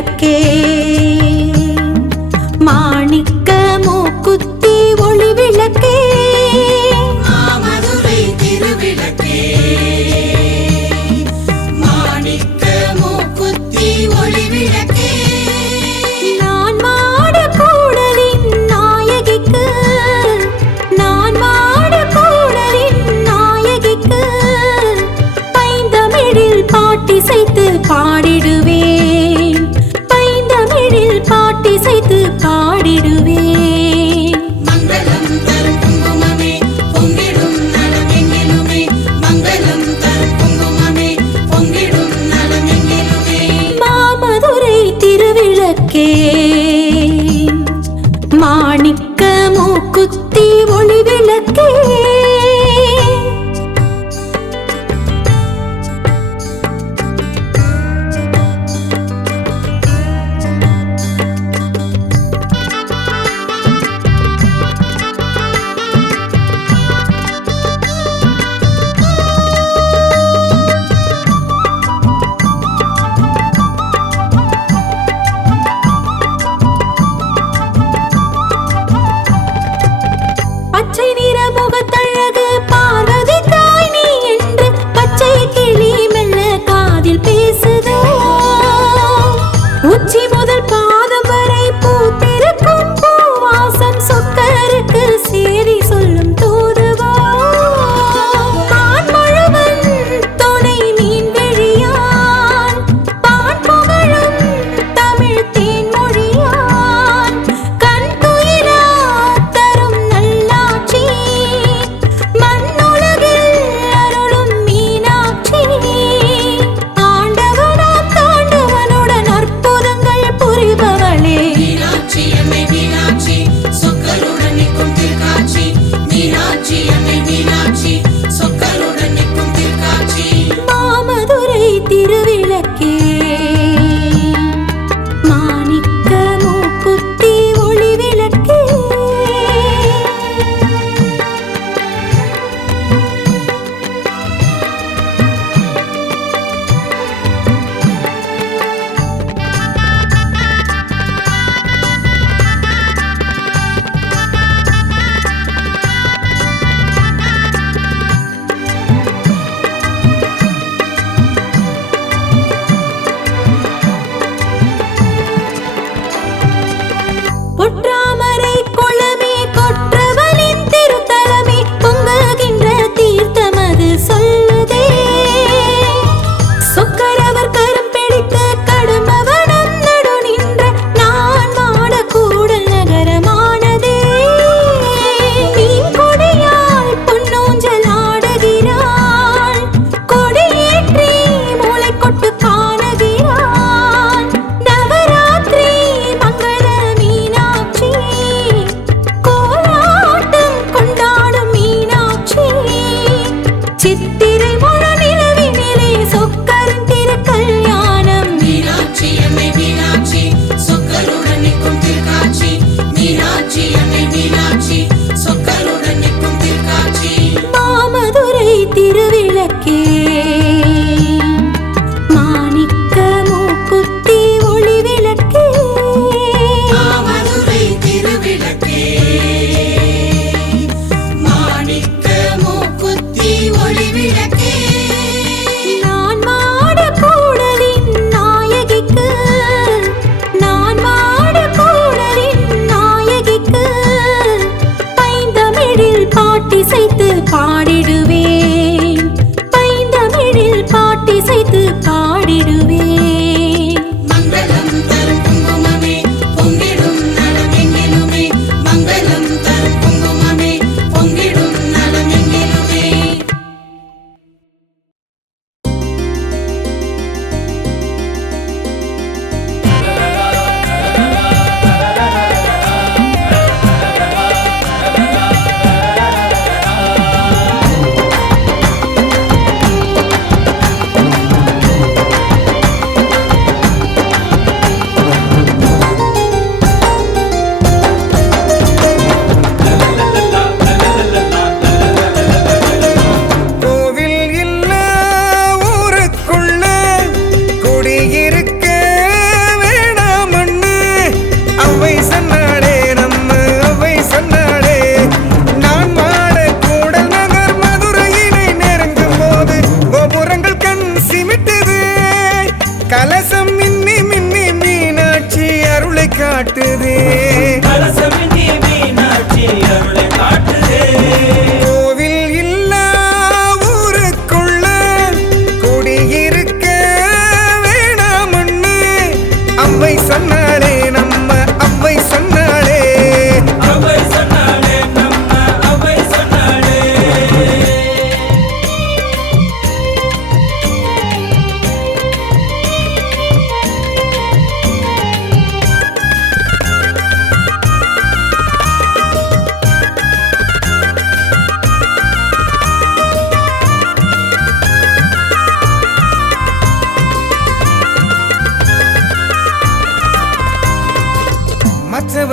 திருவிளக்கே மாணிக்க மூக்குத்தி ஒளி விளக்கே மாமதுரை திருவிளக்கே மாணிக்க மூக்குத்தி ஒளி விளக்கே நான் மாட கூடலின் நாயகிக்கு நான் மாட கூடலின் நாயகிக்கு பைந்தமிழில் பாட்டிசைத்து பாடிடுவேன் பைந்தமிழில் பாட்டிசைத்து பாடிடுவேன் மங்களம் தரும் குங்குமமே பொங்கிடும் நலமெங்கிலுமே மங்களம் தரும் குங்குமமே பொங்கிடும் நலமெங்கிலுமே மாமதுரை திருவிளக்கே மாணிக்க மூக்குத்தி ஒளி விளக்கே பச்சை நிற முகத்தழகு பார்வதி தாய் நீ என்று பச்சை கிளி மெல்ல காதில் பேசுதோ உச்சி முதல் பாதம் வரை பூத்திருக்கும் பூவாசம் சொக்கருக்கு சேரி சொல்லும் தூதுவோ பான்மழுவன் துணை மீன் விழியான் பான் புகழும் தமிழ் தேன்மொழியான் கண் துயிலா தரும் நல்லாட்சி மண்ணுலகில் அருளும் மீனாட்சி ஆண்டவனாம் தாண்டவனுடன் அற்புதங்கள் புரிபவளே மீனாட்சி அன்னை மீனாட்சி சொக்கருடன் நிற்கும் திருக்காட்சி மீனாட்சி அன்னை மீனாட்சி சொக்கருடன் நிற்கும் திருக்காட்சி மாமதுரை திருவிளக்கே மாணிக்க மூக்குத்தி ஒளி விளக்கே பொற்றாமரை குளமே கொற்றவனின் திருத்தலமே பொங்குகின்ற தீர்த்தமது சொல்லுதே சொக்கரவர் கரம் பிடித்து கடுமவனம் நடு நின்ற நான் மாட கூடல் நகரமானதே மீன் கொடியால் பொன்னூஞ்சல் ஆடுகிறாள் கொடியேற்றி மூளை கொட்டு காணுகிறாள் நவராத்திரி மங்கள மீனாட்சி கோலாட்டம் கொண்டாடும் மீனாட்சி சித்திரை முழு நிலவினிலே சொக்கரின் திருக்கல்யாணம் மீனாட்சி அன்னை மீனாட்சி சொக்கருடன் நிற்கும் திருக்காட்சி மீனாட்சி அன்னை மீனாட்சி சொக்கருடன் நிற்கும் திருக்காட்சி மாமதுரை திருவிளக்கே மாணிக்க மூக்குத்தி ஒளி விளக்கே மாமதுரை திருவிளக்கே மாணிக்க மூக்குத்தி ஒளி விளக்கே நான் மாட கூடலின் நாயகிக்கு நான் மாட கூடலின் நாயகிக்கு பைந்தமிழில் பாட்டிசைத்து பாடிடுவேன் பைந்தமிழில் பாட்டிசைத்து பாடிடுவேன் மங்களம் தரும் குங்குமமே பொங்கிடும் நலமெங்கிலுமே மங்களம் தரும் குங்குமமே பொங்கிடும் நலமெங்கிலுமே ஆ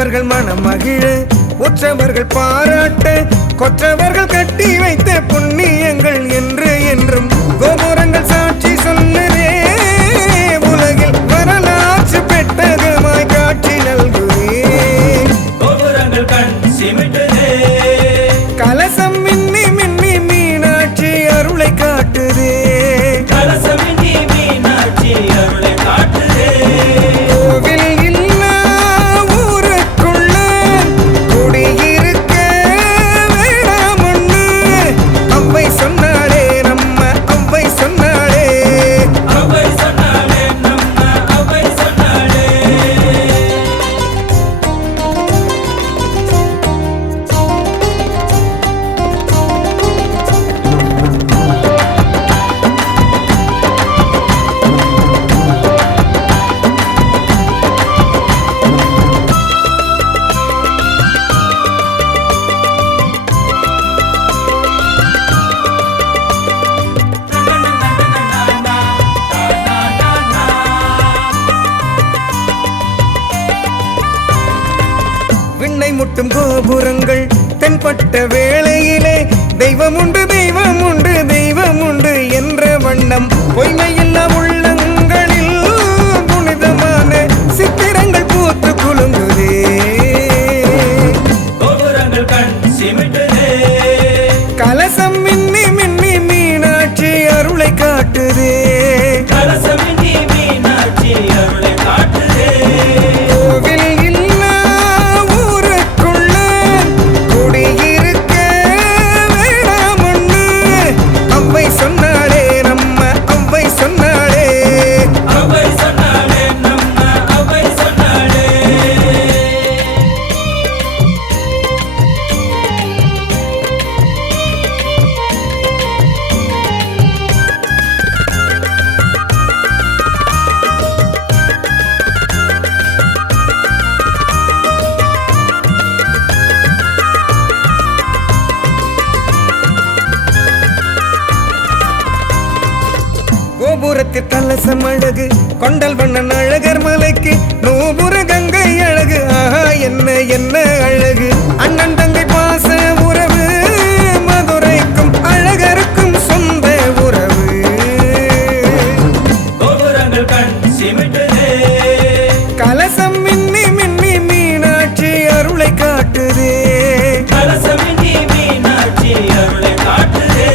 உற்றவர்கள் மனம் மகிழ உற்றவர்கள் பாராட்ட கொற்றவர்கள் கட்டி வைத்த புண்ணியங்கள் என்று என்றும் கோபுரங்கள் சாட்சி சொல்லுதே உலகில் வரலாற்று பெட்டகமாய் காட்சி நல்குதே கோபுரங்கள் கண் சிமிட்டுதே கலசம் மின்னி மின்னி மீனாட்சி அருளை காட்டுதே கலசமின்றி மீனாட்சி அருளை காட்டுதே கோவில் இல்லா ஊருக்குள்ள குடியிருக்க வேணாமொன்னு அவ்வை சொன்னாளே நம்ம அவ்வை சொன்னாளே அவை சொன்னாளே நம்ம அவை சொன்னாளே விண்ணை முட்டும் கோபுரங்கள் தென்பட்ட வேளையிலே தெய்வம் உண்டு தெய்வம் உண்டு தெய்வம் உண்டு என்ற வண்ணம் பொய்மையில்லா உள்ளங்களில் புனிதமான சித்திரங்கள் பூத்து குலுங்குதே கோபுரங்கள் கண் சிமிட்டுதே கலசம் மின்னி மின்னி மீனாட்சி அருளை காட்டுதே கலசமின்றி மீனாட்சி அருளை காட்டுதே கோவில் இல்லா ஊருக்குள்ள குடியிருக்க வேணாமொன்னு அவ்வை சொன்னாளே நம்ம அவ்வை சொன்னாளே அவை சொன்னாளே நம்ம அவை சொன்னாளே கோபுரத்தில் கலசம் அழகு கொண்டல் வண்ணன் அழகர் மலைக்கு நூபுர கங்கை அழகு ஆஹா என்ன என்ன அழகு அண்ணன் தங்கை பாச உறவு மதுரைக்கும் அழகருக்கும் சொந்த உறவு கோபுரங்கள் கண் சிமிட்டுதே கலசம் மின்னி மின்னி மீனாட்சி அருளை காட்டுதே கலசமின்றி மீனாட்சி அருளை காட்டுதே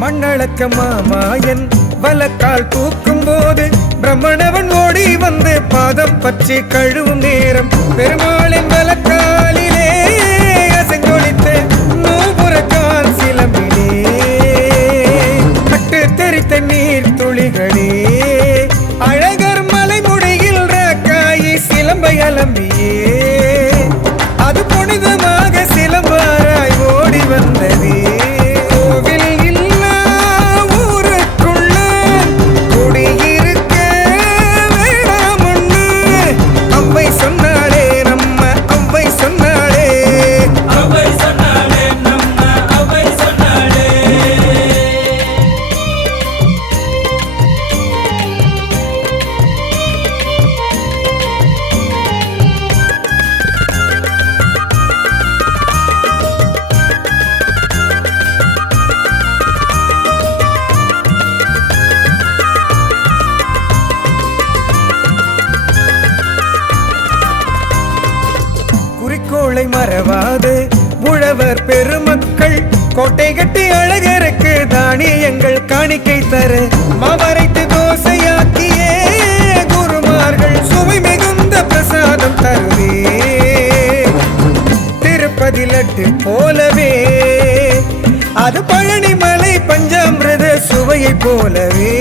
மண்ணளக்க மாமாயன் வலக்கால் தூக்கும் போது பிரம்மணவன் ஓடி வந்து பாதம் பற்றி கழுவும் நேரம் பெருமாளின் வலக்காலிலே அசைந்தொழித்த நூபுரக்கால் சிலம்பிலே பட்டு தெரித்த நீர் துளிகளே அழகர் மலைமுடியில் ராக்காயி சிலம்பை அலம்பியே அது புனிதமாக சிலம்பாராய் ஓடி வந்ததே கோவில் இல்லா ஊருக்குள்ள குடியிருக்க வேணாமொன்னு அவ்வை சொன்னாளே நம்ம அவ்வை சொன்னாளே அவை சொன்னாளே நம்ம அவை சொன்னாளே குறிக்கோளை மறவாது உழவர் பெருமக்கள் கோட்டை கட்டி அழகருக்கு தானியங்கள் காணிக்கை தர மாவரைத்து தோசையாக்கியே குருமார்கள் சுவை மிகுந்த பிரசாதம் தருவே திருப்பதி லட்டு போலவே அது பழனி மலை பஞ்சாமிரத சுவையை போலவே